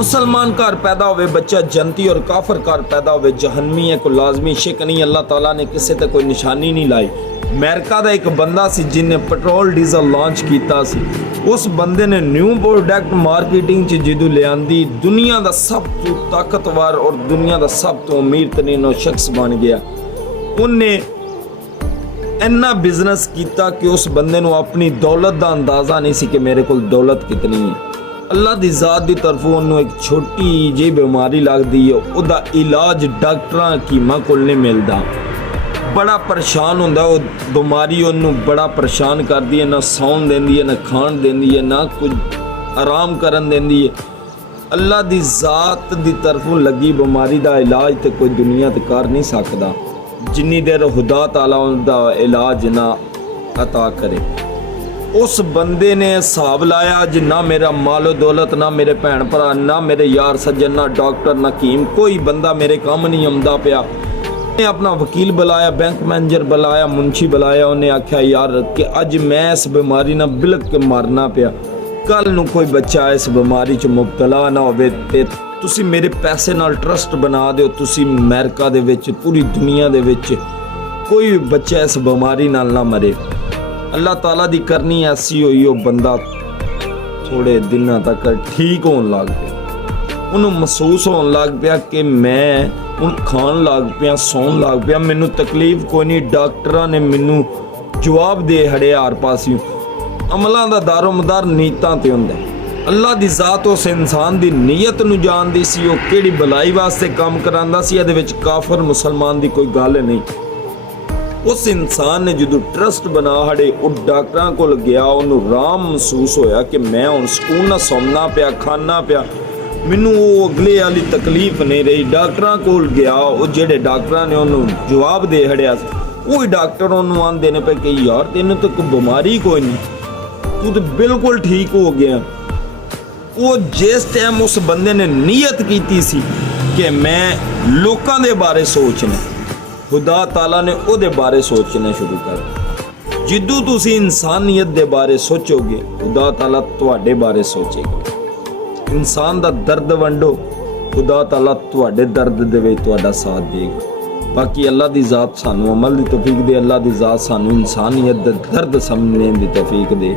मुसलमान घर पैदा होवे बच्चा जन्नती और काफर घर पैदा होवे जहन्नमी है, कोई लाजमी शिक नहीं। अल्लाह ताला ने किसी ते कोई निशानी नहीं लाई। अमेरिका का एक बंदा सी जिन्हें पेट्रोल डीजल लॉन्च किया सी, उस बंदे ने न्यू प्रोडक्ट मार्केटिंग च जदों लियांदी दुनिया का सब तो ताकतवर और दुनिया का सब तो अमीर तरीन शख्स बन गया। उन्हें इन्ना बिजनेस किया कि उस बंदे नूं अपनी दौलत का अंदाज़ा नहीं सी कि मेरे को दौलत कितनी है। अल्लाह की ज़ात की तरफों उन्होंने एक छोटी जी बीमारी लगती है, उसका इलाज डॉक्टर हकीमां को नहीं मिलता। बड़ा परेशान होंदा, वो बीमारी उन्होंने बड़ा परेशान करती है, ना सौन देंदी है, ना खाण देंदी है, ना कुछ आराम करन देंदी है। अल्लाह की ज़ात की तरफों लगी बीमारी का इलाज तो कोई दुनिया ते कर नहीं सकता जिन्नी देर खुदा ताला उनका इलाज ना अता करे। उस बंदे ने हिसाब लाया जी ना मेरा मालो दौलत, ना मेरे भैन भरा, ना मेरे यार सज्जन, ना डॉक्टर, ना हकीम, कोई बंदा मेरे काम नहीं आंदा पिया। उन्हें अपना वकील बुलाया, बैंक मैनेजर बुलाया, मुंशी बुलाया। उन्हें आख्या यार कि अज मैं इस बीमारी ना बिलक के मरना पिया, कल नूं कोई बच्चा इस बीमारी च मुबतला ना होवे ते तुसी मेरे पैसे नाल ट्रस्ट बना दिओ, तुसी अमेरिका दे विच पूरी दुनिया दे विच कोई बच्चा इस बीमारी नाल ना मरे। अल्लाह ताला दी करनी ऐसी हुई, वो बंदा थोड़े दिनों तक ठीक होने लग पिया। उन्होंने महसूस होने लग पिया कि मैं हूँ खान लग पिया, सौन लग पिया, मैनू तकलीफ कोई नहीं। डॉक्टर ने मैनू जवाब दे हड़े हर पासियों। अमलों का दारोमदार नीयतां ते हुंदा है। अल्लाह की ज़ात उस इंसान की नीयत नूं जानदी सी, वो किहड़ी भलाई वास्ते काम करांदा सी। इहदे विच काफर मुसलमान की कोई गल नहीं। उस इंसान ने जो ट्रस्ट बना हड़े वो डॉक्टर को गया, उन्होंने आराम महसूस होया कि मैं हुण सुकून नाल सौना पिया, खाना पिया, मैनू वो अगले वाली तकलीफ नहीं रही। डॉक्टर को गया, वो जेडे डॉक्टर ने उन्होंने जवाब दे हड़िया, वही डॉक्टर उन्होंने आंदे ने पे कि यार तेन तो कोई बीमारी कोई नहीं, तू तो बिल्कुल ठीक हो गया। वो जिस टाइम उस बंदे ने नीयत की सी कि मैं लोगों के बारे सोचना, खुदा ताला ने उहदे बारे सोचना शुरू कर। जिद्दू तुसी इंसानियत के बारे सोचोगे, खुदा ताला तुहाडे बारे सोचेगा। इंसान का दर्द वंडो, खुदा ताला तुहाडे दर्द दे विच तुहाडा साथ देगा। बाकी अल्लाह की ज़ात सानू अमल की तौफीक दे, अल्लाह की ज़ात सानू इंसानियत दे दर्द समझने की तौफीक दे।